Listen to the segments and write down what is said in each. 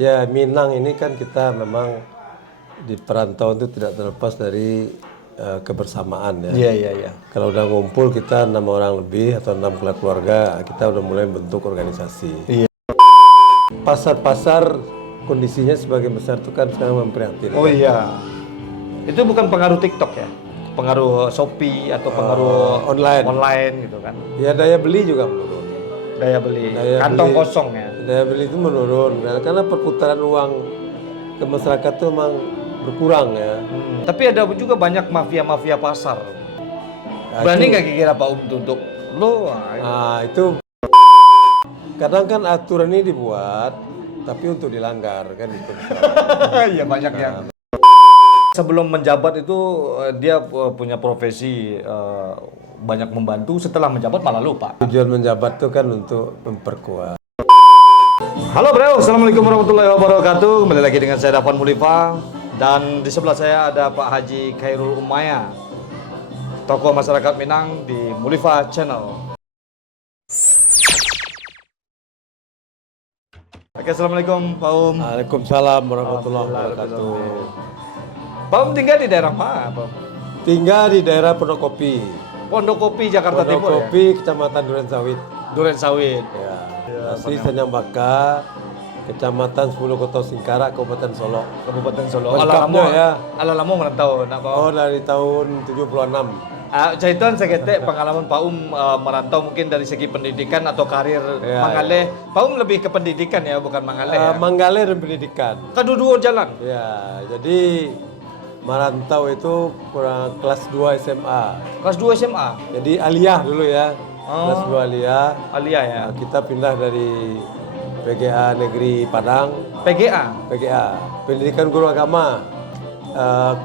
Ya, Minang ini kan kita memang di perantauan itu tidak terlepas dari kebersamaan ya. Iya. Kalau udah ngumpul kita 6 orang lebih atau 6 keluarga, kita udah mulai bentuk organisasi. Iya. Pasar-pasar kondisinya sebagian besar itu kan sekarang memprihatinkan. Oh iya. Itu bukan pengaruh TikTok ya? Pengaruh Shopee atau pengaruh online gitu kan? Ya daya beli juga menurun. Daya beli, kantong kosong ya? Daya beli itu menurun karena perputaran uang ke masyarakat itu memang berkurang ya. Tapi ada juga banyak mafia-mafia pasar. Nah, Berani nggak kira Pak untuk lo? Nah itu kadang kan aturan ini dibuat tapi untuk dilanggar kan itu. Iya banyak yang. Sebelum menjabat itu dia punya profesi banyak membantu. Setelah menjabat malah lupa. Tujuan menjabat itu kan untuk memperkuat. Halo bro, assalamualaikum warahmatullahi wabarakatuh. Kembali lagi dengan saya Dafan Mulifa. Dan di sebelah saya ada Pak Haji Khairul Umaya, tokoh masyarakat Minang di Mulifa Channel. Oke, assalamualaikum Pak Um. Waalaikumsalam warahmatullahi wabarakatuh. Pak Um tinggal di daerah mana, Pak? Tinggal di daerah Pondok Kopi. Pondok Kopi, Jakarta Pondok Timur Kopi, Kecamatan Durensawit. ya? Durensawit. Ya. Asli Sanyambaka, Kecamatan 10 Kota Singkarak, Kabupaten Solo. Kabupaten Solo. Lengkapnya ya. Alalamu merantau, nak Pak Um. Oh, dari tahun 76. Jaitan seketek pengalaman Pak Um merantau mungkin dari segi pendidikan atau karir Mangaleh. Pak Um lebih ke pendidikan ya, bukan Mangaleh ya? Manggale dan pendidikan. Kedua-dua jalan. Ya, jadi merantau itu kurang kelas 2 SMA. Kelas 2 SMA. Jadi aliyah dulu ya. Kelas 2 aliyah. Alia ya. Nah, kita pindah dari PGA Negeri Padang, PGA. Pendidikan Guru Agama.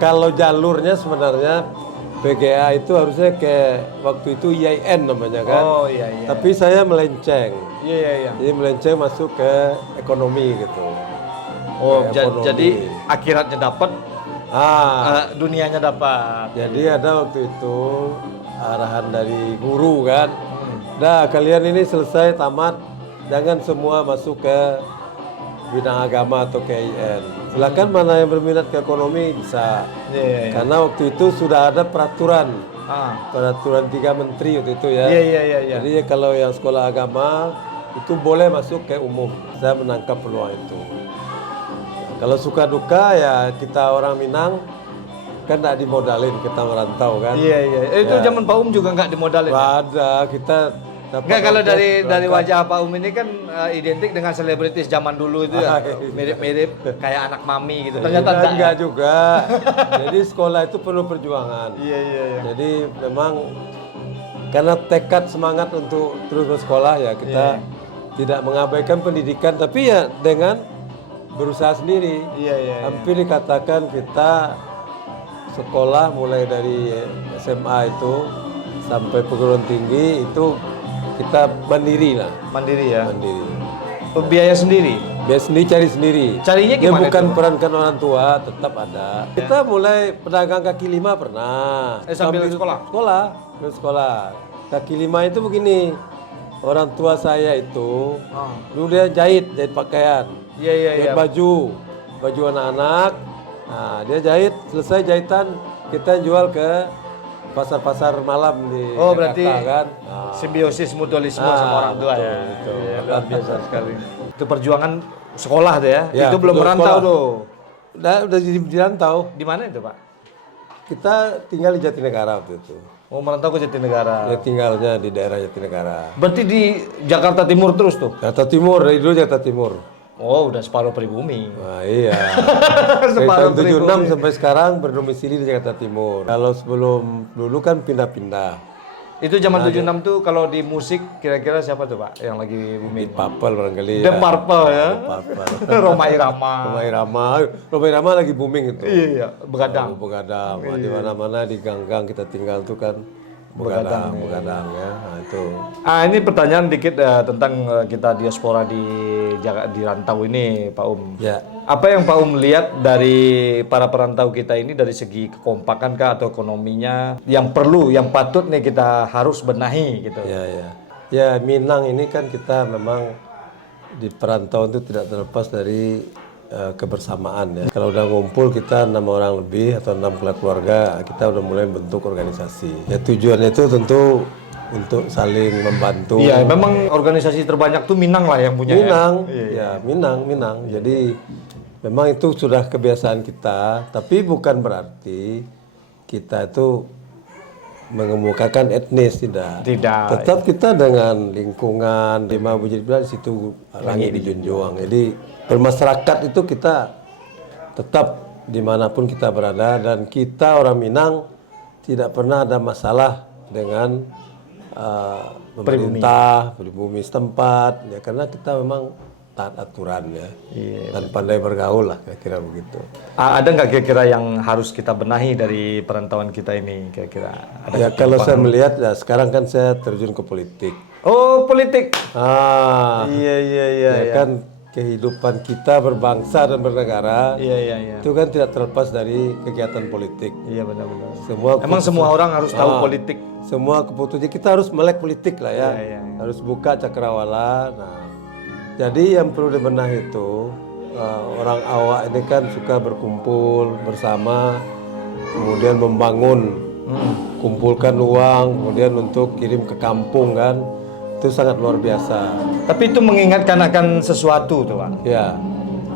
Kalau jalurnya sebenarnya PGA itu harusnya ke waktu itu IAIN namanya kan. Oh iya. Tapi saya melenceng. Iya. Jadi melenceng masuk ke ekonomi gitu. Oh, Ekonomi. jadi akhiratnya dapat, dunianya dapat. Jadi ada waktu itu arahan dari guru kan. Nah, kalian ini selesai tamat, jangan semua masuk ke bidang agama atau ke IN. Silakan mana yang berminat ke ekonomi bisa. Iya. Karena waktu itu sudah ada peraturan. Peraturan 3 menteri waktu itu ya. Iya. Jadi kalau yang sekolah agama itu boleh masuk ke umum. Saya menangkap peluang itu. Kalau suka duka ya kita orang Minang kan nggak dimodalin, kita merantau kan. Iya. Itu zaman Pak Um juga nggak dimodalin. Nggak ada, kita Enggak, kalau dari wajah Pak Um ini kan identik dengan selebritis zaman dulu itu ya. Mirip-mirip kayak anak mami gitu. Ternyata enggak juga. Jadi sekolah itu perlu perjuangan. Iya. Jadi memang karena tekad semangat untuk terus bersekolah ya kita tidak mengabaikan pendidikan tapi ya dengan berusaha sendiri. Iya. Hampir dikatakan kita sekolah mulai dari SMA itu sampai perguruan tinggi itu kita mandiri lah. Mandiri ya. Mandiri. Biaya sendiri. Biaya sendiri, cari sendiri. Carinya Ya gimana? bukan perankan orang tua, tetap ada. Kita mulai pedagang kaki lima pernah. Sambil sekolah? Sekolah. Kaki lima itu begini. Orang tua saya itu dulu dia jahit pakaian. Iya. Baju anak-anak. Nah, dia jahit, selesai jahitan kita jual ke pasar-pasar malam di Jakarta, berarti kan. simbiosis mutualisme sama orang tua betul, ya. betul. Iya, luar biasa sekali. Itu perjuangan sekolah tuh ya. Ya, Itu belum betul, merantau sekolah. tuh. Udah di rantau. Di mana itu, Pak? Kita tinggal di Jatinegara waktu itu. Mau merantau ke Jatinegara. Ya tinggalnya di daerah Jatinegara. Berarti di Jakarta Timur terus tuh. Jakarta Timur, dari dulu Jakarta Timur. Oh, udah separuh pribumi. Nah, iya. Dari Separuh tahun 76 sampai sekarang berdomisili di Jakarta Timur. Kalau sebelum dulu kan pindah-pindah. Itu zaman 76 tuh kalau di musik kira-kira siapa tuh, Pak, yang lagi booming? Purple barangkali The ya. Purple ya. Purple. Roma Irama. Roma Irama lagi booming itu. Iya, begadang. Begadang. Di mana-mana di gang-gang kita tinggal tuh kan begadang ya. Nah, itu. Ini pertanyaan dikit tentang kita diaspora di rantau ini, Pak Um. Ya. Apa yang Pak Um lihat dari para perantau kita ini dari segi kekompakan kah atau ekonominya yang perlu, yang patut nih kita harus benahi gitu. Ya, Minang ini kan kita memang di perantauan itu tidak terlepas dari kebersamaan ya. Kalau udah ngumpul kita 6 orang lebih atau 6 keluarga, kita udah mulai bentuk organisasi. Ya tujuannya itu tentu untuk saling membantu. Iya, memang organisasi terbanyak tuh Minang lah yang punya. Minang, Ya? Minang. Jadi memang itu sudah kebiasaan kita, tapi bukan berarti kita itu mengemukakan etnis, tidak. Tetap kita dengan lingkungan, lima bujit bilang di situ langit dijunjung. Jadi bermasyarakat itu kita tetap dimanapun kita berada, dan kita orang Minang tidak pernah ada masalah dengan pemerintah, pribumi setempat, ya karena kita memang taat aturan ya, dan pandai bergaul lah, kira-kira begitu. Ada nggak kira-kira yang harus kita benahi dari perantauan kita ini kira-kira? Ya kalau saya melihat ya sekarang kan saya terjun ke politik. Oh, politik. Iya. Ya kan kehidupan kita berbangsa dan bernegara. Iya. Itu kan tidak terlepas dari kegiatan politik. Iya, benar-benar. Emang semua orang harus tahu politik. Semua keputusan kita harus melek politik lah ya. Iya. Harus buka cakrawala. Nah, jadi yang perlu dibenahi itu orang awak ini kan suka berkumpul bersama, kemudian membangun, kumpulkan uang, kemudian untuk kirim ke kampung kan, itu sangat luar biasa. Tapi itu mengingatkan akan sesuatu tuh, Pak. Ya.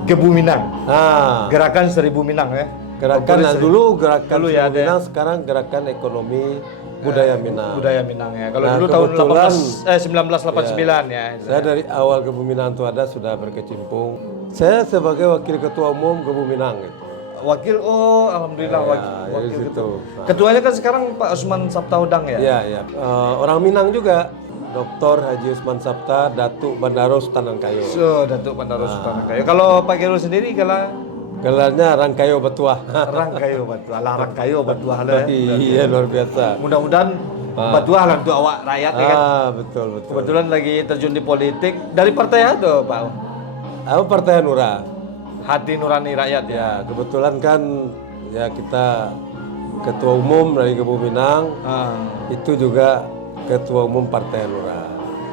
Gebu Minang. Nah, Gerakan 1000 Minang ya. gerakan dulu gerakan Dulu ya, Seribu Minang, sekarang gerakan ekonomi budaya Minang. Budaya Minang ya. Kalau Nah, dulu tahun kebetulan, 1989 ya. Saya dari awal Gebu Minang itu ada sudah berkecimpung. Saya sebagai wakil ketua umum Gebu Minang gitu. Wakil, alhamdulillah Jadi wakil situ. ketua. Ketuanya kan sekarang Pak Usman Sabtaudang ya. Iya. Orang Minang juga, Dr. Haji Usman Sabta, Datuk Bandaro Sultan Kayo. Datuk Bandaro Sultan Kayo. Kalau Pak Khairul sendiri Gelarnya Rangkayo Batuah. Rangkayo Batuah, Rangkayo Batuah lah. Iya, luar biasa. Mudah-mudahan Batuah lah untuk awak rakyat ya kan. Betul. Kebetulan lagi terjun di politik dari partai apa Pak? Aku Partai Hanura. Hati Nurani Rakyat ya. Ya, kebetulan kan ya kita ketua umum dari Gebu Minang, itu juga ketua umum Partai Hanura.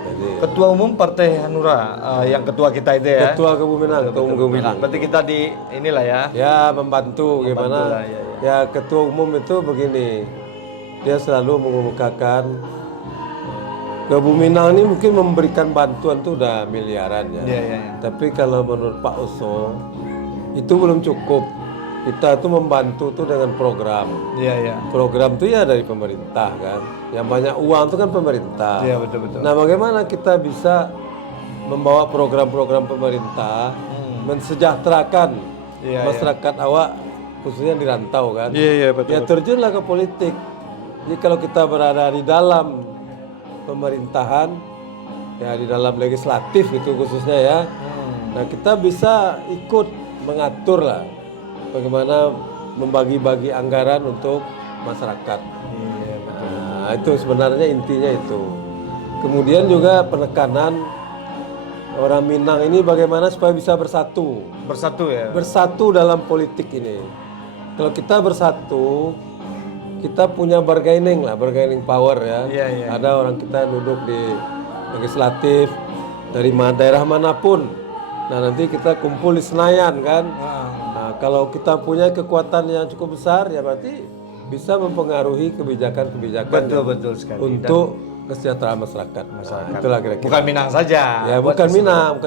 Jadi Ketua umum Partai Hanura, yang ketua kita itu ya. ketua Gebu Minang, ketua umum Gebu Minang. Berarti kita di inilah ya. Ya membantu gimana? lah, ya. Ya ketua umum itu begini, dia selalu mengemukakan Gebu Minang ini mungkin memberikan bantuan tuh udah miliaran ya. Iya. Tapi kalau menurut Pak Oso itu belum cukup. Kita tuh membantu tuh dengan program. Iya. Program tuh ya dari pemerintah kan. Yang banyak uang itu kan pemerintah. Iya, betul. Nah, bagaimana kita bisa membawa program-program pemerintah mensejahterakan masyarakat awak, khususnya di rantau kan. Iya, betul. Ya terjunlah ke politik. Jadi kalau kita berada di dalam pemerintahan, ya di dalam legislatif gitu khususnya ya, nah kita bisa ikut mengatur lah bagaimana membagi-bagi anggaran untuk masyarakat. Iya, betul. Nah, itu sebenarnya intinya itu. Kemudian juga penekanan orang Minang ini bagaimana supaya bisa bersatu. Bersatu ya. Bersatu dalam politik ini. Kalau kita bersatu, kita punya bargaining power ya. Iya. Ada orang kita duduk di legislatif dari daerah manapun. Nah, nanti kita kumpul di Senayan kan. Nah, kalau kita punya kekuatan yang cukup besar ya berarti bisa mempengaruhi kebijakan-kebijakan Betul sekali. untuk kesejahteraan masyarakat. Nah, itulah kira-kira. Bukan Minang saja. Ya, bukan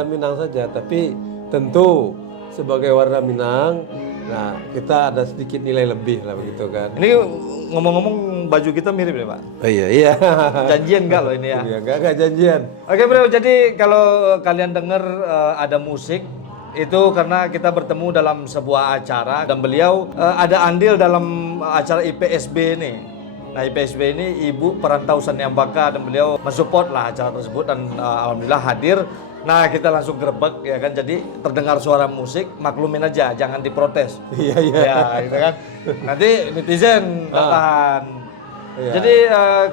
Minang saja, tapi tentu sebagai warga Minang, nah kita ada sedikit nilai lebih lah begitu kan. Ini ngomong-ngomong baju kita mirip ya Pak? Oh iya. Janjian enggak loh ini ya? Iya, enggak janjian. Oke bro, jadi kalau kalian dengar ada musik, itu karena kita bertemu dalam sebuah acara dan beliau ada andil dalam acara IPSB ini. Nah, IPSB ini Ibu Perantau Saniambaka, dan beliau mensupport lah acara tersebut dan alhamdulillah hadir. Nah, kita langsung gerebek ya kan, jadi terdengar suara musik, maklumin aja, jangan diprotes. Iya. Ya, gitu kan. Nanti netizen tahan. Iya. Jadi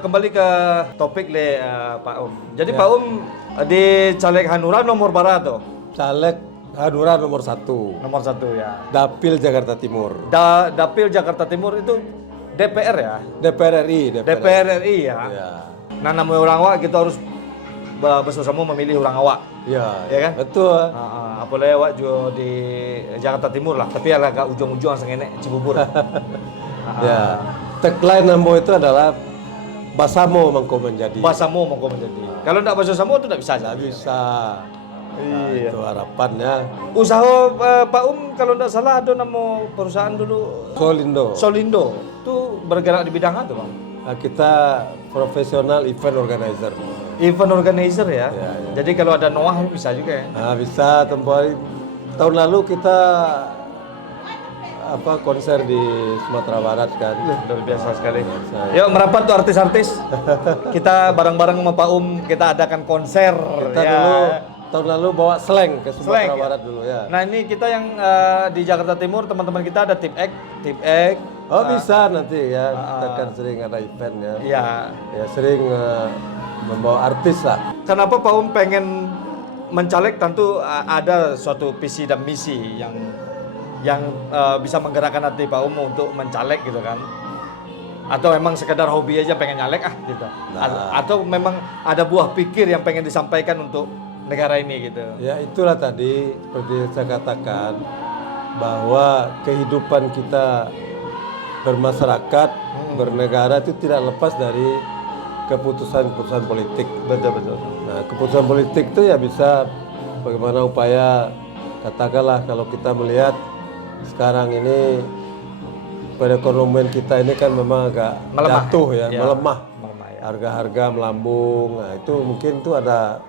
kembali ke topik Pak Um. Jadi Pak Um di caleg Hanura nomor berapa tuh? Caleg Hanura nomor 1. Nomor 1 ya. Dapil Jakarta Timur. Dapil Jakarta Timur itu DPR ya? DPR RI. DPR RI ya. Iya. Nah, namanya orang wak kita harus bersama memilih orang awak. Ya kan? Betul. Apalagi awak juga di Jakarta Timur lah, tapi agak ujung-ujung sengenek Cibubur. Ya, tagline Ambo itu adalah Basamo mangko menjadi. Basamo mongko menjadi. Kalau tidak Basamo itu tidak bisa. Nggak bisa. Nah, Iya. itu harapannya. Usaha Pak kalau tidak salah ada nama perusahaan dulu Solindo. Solindo. Itu bergerak di bidang apa, Bang? Nah, kita profesional event organizer. Event organizer ya. Ya. Jadi kalau ada Noah bisa juga ya. Nah, bisa tempoh hari. Tahun lalu kita konser di Sumatera Barat kan. Luar biasa sekali. biasa. Yuk merapat tuh artis-artis. Kita bareng-bareng sama Pak kita adakan konser. Kita dulu tahun lalu bawa slang ke Sumatera Slang, ya? Barat dulu ya. Nah ini kita yang di Jakarta Timur teman-teman kita ada tip X. Oh bisa nanti ya, kita kan sering ada event ya. Iya. Ya sering membawa artis lah. Kenapa Pak pengen mencaleg? Tentu ada suatu visi dan misi yang bisa menggerakkan hati Pak untuk mencaleg gitu kan? Atau memang sekedar hobi aja pengen nyalek gitu? Atau memang ada buah pikir yang pengen disampaikan untuk negara ini gitu? Ya itulah tadi seperti saya katakan bahwa kehidupan kita bermasyarakat, bernegara itu tidak lepas dari keputusan-keputusan politik. Betul. Nah, keputusan politik itu ya bisa bagaimana upaya, katakanlah kalau kita melihat sekarang ini perekonomian kita ini kan memang agak Melemah. jatuh ya, Ya, melemah. ya. Harga-harga melambung. Nah, itu mungkin tuh ada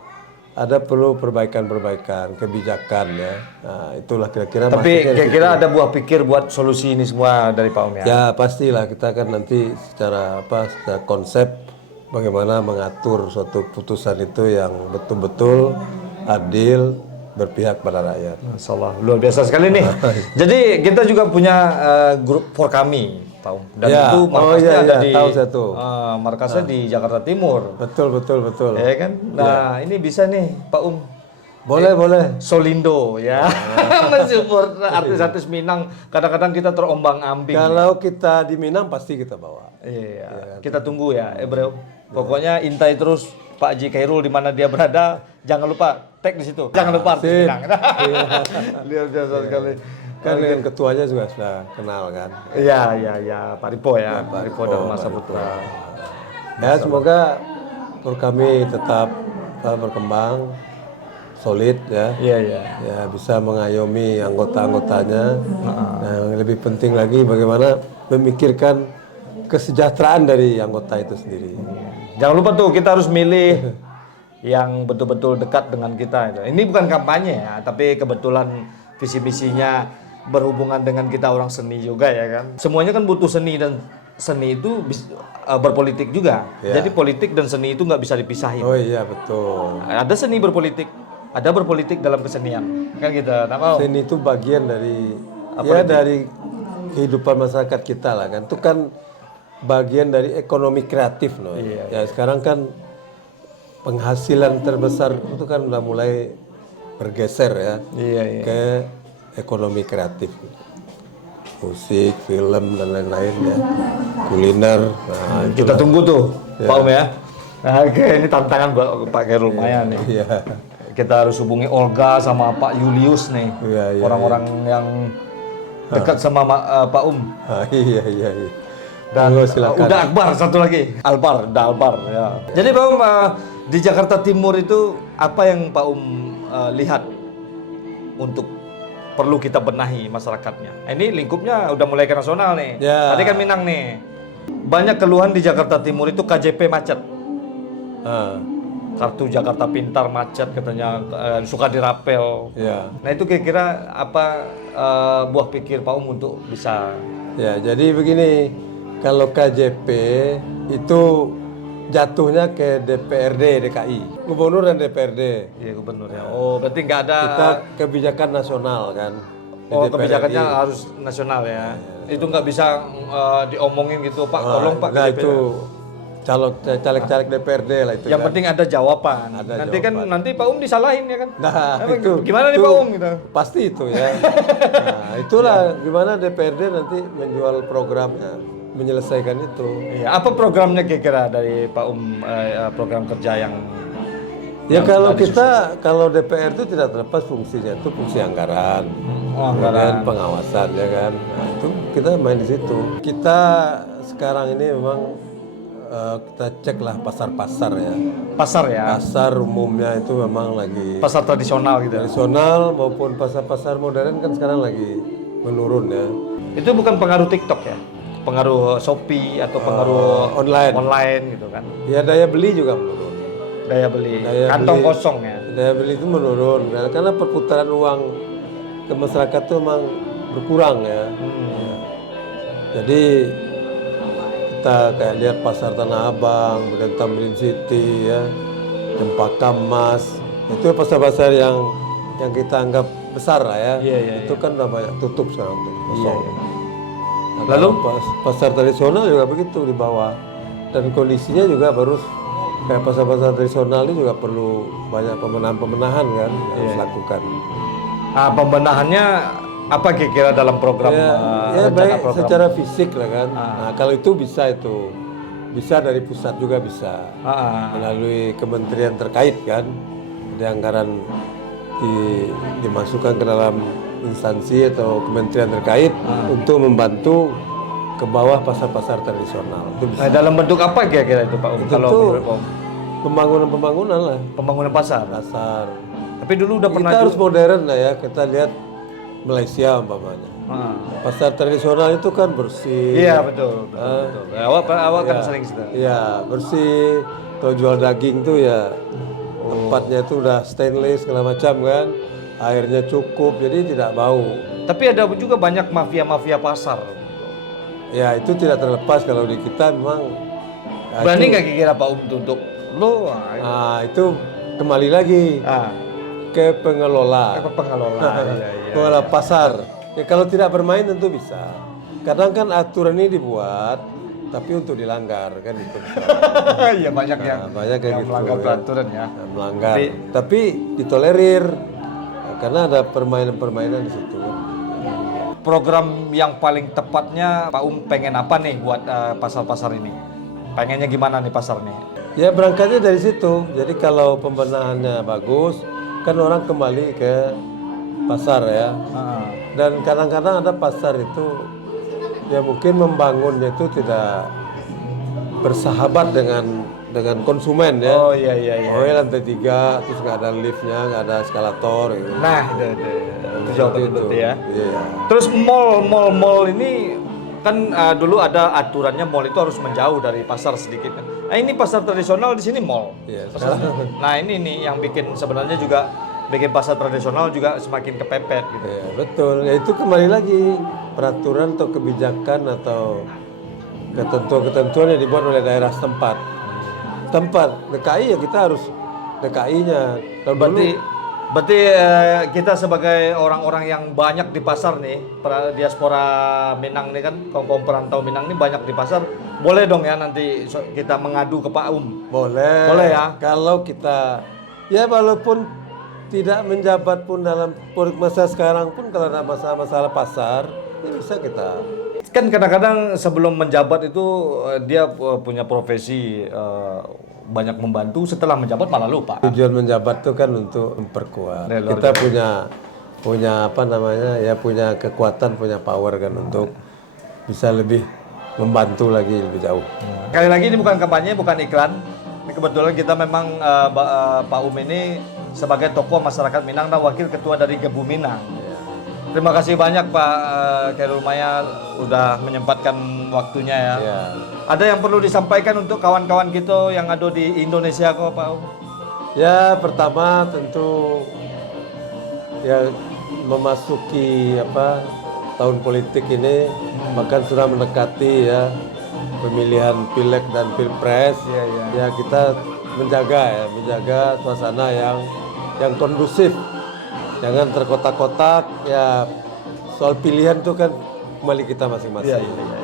perlu perbaikan-perbaikan kebijakan ya. Nah, itulah kira-kira. Tapi kira-kira ada buah pikir buat solusi ini semua dari Pak ya? Ya pastilah kita kan nanti secara konsep bagaimana mengatur suatu putusan itu yang betul-betul adil, berpihak pada rakyat. Masya Allah, luar biasa sekali nih. Jadi kita juga punya grup for kami, Pak dan Ya. itu markasnya ada di tahu saya tuh. markasnya di Jakarta Timur. Betul. Ya kan? Nah, ini bisa nih, Pak Boleh. Solindo ya. Mensupport artis-artis Minang. Kadang-kadang kita terombang-ambing. Kalau kita di Minang pasti kita bawa. Iya, kita tunggu ya, bro. Pokoknya intai terus Pak Haji Khairul di mana dia berada. Jangan lupa tag di situ. Jangan lupa artis Sip. Minang. Luar biasa sekali. Kan dengan ketuanya juga sudah kenal kan. Iya, Pak Ripo ya, Pak Ripo dan Masa Putra. Ya semoga kami tetap berkembang, solid ya. Iya. Ya bisa mengayomi anggota-anggotanya. Nah, yang lebih penting lagi bagaimana memikirkan kesejahteraan dari anggota itu sendiri. Jangan lupa tuh kita harus milih yang betul-betul dekat dengan kita. Ini bukan kampanye ya, tapi kebetulan visi misinya berhubungan dengan kita orang seni juga ya kan. Semuanya kan butuh seni dan seni itu berpolitik juga. Ya. Jadi politik dan seni itu nggak bisa dipisahin. Oh iya betul. Ada seni berpolitik, ada berpolitik dalam kesenian. Kan gitu. Seni itu bagian dari dari kehidupan masyarakat kita lah kan. Itu kan bagian dari ekonomi kreatif loh. Ya sekarang kan penghasilan terbesar itu kan udah mulai bergeser ya ke ekonomi kreatif. Musik, film dan lain-lain ya. Kuliner. Nah, Kita tunggu tuh, Pak ya. Nah, oke, ini tantangan buat Pak Khairul Umaya nih. Iya. Kita harus hubungi Olga sama Pak Julius nih. Iya. Orang-orang yang dekat sama Pak Iya. Dan silakan. udah Akbar satu lagi. Albar ya. Jadi Pak di Jakarta Timur itu apa yang Pak lihat untuk perlu kita benahi masyarakatnya. Ini lingkupnya udah mulai ke nasional nih. Ya. Tadi kan Minang nih. Banyak keluhan di Jakarta Timur itu KJP macet. Kartu Jakarta Pintar macet katanya, suka dirapel. Ya. Nah itu kira-kira apa buah pikir Pak untuk bisa? Ya, jadi begini, kalau KJP itu jatuhnya ke DPRD DKI, Gubernur dan DPRD. Iya gubernur ya. Oh berarti nggak ada. Kita kebijakan nasional kan. Di Oh DPRD. kebijakannya harus nasional ya. Itu nggak bisa diomongin gitu Pak. Tolong Pak. Nah KJP. itu caleg-caleg DPRD lah itu. Yang kan. penting ada jawaban. Ada nanti jawaban. kan nanti Pak disalahin ya kan. Nah, itu gimana nih Pak gitu. Pasti itu ya. Nah, itulah gimana DPRD nanti menjual programnya, menyelesaikan itu. Iya. Apa programnya kira-kira dari Pak program kerja yang Ya yang kalau sudah disusun? kalau DPR itu tidak terlepas fungsinya itu fungsi anggaran, Oh, kemudian anggaran. pengawasan ya kan. Nah, itu kita main di situ. Kita sekarang ini memang kita cek lah pasar-pasar ya. Pasar ya, Pasar umumnya itu memang lagi pasar tradisional gitu. tradisional maupun pasar-pasar modern kan sekarang lagi menurun ya. Itu bukan pengaruh TikTok ya? Pengaruh Shopee atau pengaruh Online. online gitu kan? Ya daya beli juga menurun. Daya beli, Daya kantong beli- kosong ya. Daya beli itu menurun karena perputaran uang ke masyarakat itu memang berkurang ya. Ya. Jadi kita kayak lihat pasar Tanah Abang, kemudian Tamrin City ya, Cempaka Mas, itu pasar-pasar yang kita anggap besar lah ya. Iya, iya, Itu kan udah banyak tutup sekarang tuh. kosong. Nah, Lalu? kalau pasar tradisional juga begitu di bawah, dan kondisinya juga baru kayak pasar-pasar tradisional ini juga perlu banyak pemenahan-pemenahan kan yang harus lakukan. Nah, pembenahannya apa kira-kira dalam program Ya rencana baik program? secara fisik lah kan. Nah kalau itu bisa dari pusat juga bisa Ah, melalui kementerian terkait kan, ada anggaran dimasukkan ke dalam instansi atau kementerian terkait untuk membantu ke bawah pasar-pasar tradisional. Itu bisa. Nah, dalam bentuk apa kira-kira itu Pak Um? Kalau Tentu menurut Pak Um? pembangunan lah Pembangunan pasar. pasar. Tapi dulu udah pernah Kita harus modern lah ya. Kita lihat Malaysia umpamanya. Ah. Pasar tradisional itu kan bersih. Iya betul. Betul. Awak kan sering situ. Iya, bersih. Kalau jual daging tuh ya tempatnya itu udah stainless segala macam kan. Airnya cukup, jadi tidak bau. Tapi ada juga banyak mafia-mafia pasar. Ya itu tidak terlepas kalau di kita memang. ya, Berani itu- nggak kira Pak Um untuk lo? Nah, itu kembali lagi Ah, ke pengelola. apa pengelola? Iya. Pengelola pasar. Ya kalau tidak bermain tentu bisa. Kadang kan aturan ini dibuat tapi untuk dilanggar kan itu. Iya banyak yang Nah, banyak kayak gitu. melanggar ya. peraturan ya. Nah, melanggar. Tapi ditolerir karena ada permainan-permainan di situ. Program yang paling tepatnya Pak Um pengen apa nih buat pasar-pasar ini? Pengennya gimana nih pasar nih? Ya berangkatnya dari situ. Jadi kalau pembenahannya bagus, kan orang kembali ke pasar ya. Dan kadang-kadang ada pasar itu ya mungkin membangunnya itu tidak bersahabat dengan konsumen ya. Oh iya. Oh ya lantai 3, terus nggak ada liftnya, nggak ada eskalator gitu. Nah, itu jawaban Seperti berarti ya. Iya. Terus mall ini kan dulu ada aturannya mall itu harus menjauh dari pasar sedikit kan. Nah, ini pasar tradisional di sini mall. Iya, sekarang Nah, ini nih yang bikin sebenarnya juga bikin pasar tradisional juga semakin kepepet gitu. ya, betul. Ya itu kembali lagi peraturan atau kebijakan atau ketentuan-ketentuan yang dibuat oleh daerah setempat. DKI ya kita harus DKI-nya. Kalau Berarti kita sebagai orang-orang yang banyak di pasar nih, diaspora Minang nih kan, kaum perantau Minang nih banyak di pasar, boleh dong ya nanti kita mengadu ke Pak Um. boleh. Boleh ya? Kalau kita ya walaupun tidak menjabat pun dalam masa sekarang pun kalau ada masalah-masalah pasar, ya bisa kita. Kan kadang-kadang sebelum menjabat itu dia punya profesi banyak membantu, setelah menjabat malah lupa. Tujuan menjabat itu kan untuk memperkuat. Ya, luar Kita punya apa namanya ya punya kekuatan, punya power kan untuk bisa lebih membantu lagi lebih jauh. Kali lagi ini bukan kampanye, bukan iklan. Ini kebetulan kita memang Pak Um ini sebagai tokoh masyarakat Minang dan wakil ketua dari Gebu Minang. Terima kasih banyak Pak Khairul Umaya udah menyempatkan waktunya ya. Ya. Ada yang perlu disampaikan untuk kawan-kawan kita yang ada di Indonesia kok Pak Um? Ya pertama tentu ya memasuki apa tahun politik ini bahkan sudah mendekati ya pemilihan pileg dan pilpres. Iya. Ya kita menjaga suasana yang kondusif. Jangan terkotak-kotak ya soal pilihan itu kan kembali kita masing-masing. Iya.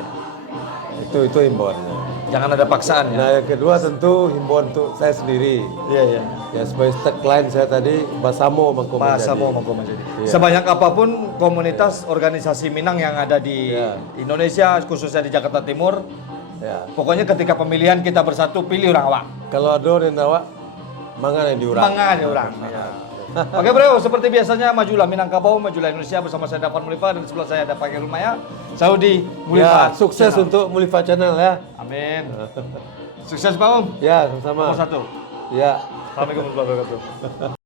Itu himbauannya. Jangan ada paksaan ya. Nah yang kedua tentu himbauan untuk saya sendiri. Iya. Ya sebagai tagline saya tadi Basamo Mangko Masa Menjadi. mau menjadi. Iya. Sebanyak apapun komunitas organisasi Minang yang ada di Iya. Indonesia, khususnya di Jakarta Timur, Ya. pokoknya ketika pemilihan kita bersatu pilih orang awak. Kalau ada orang awak Mangan yang diurang. Mangan ya orang. Ya. Oke bro, seperti biasanya majulah Minangkabau, majulah Indonesia bersama saya Dapan Mulifa dan sebelah saya ada Pak Khairul Umaya. Saudi Mulifa. Ya, sukses Channel. untuk Mulifa Channel ya. Amin. Sukses Pak Om. Ya, sama-sama. Nomor 1. Ya. Assalamualaikum warahmatullahi wabarakatuh.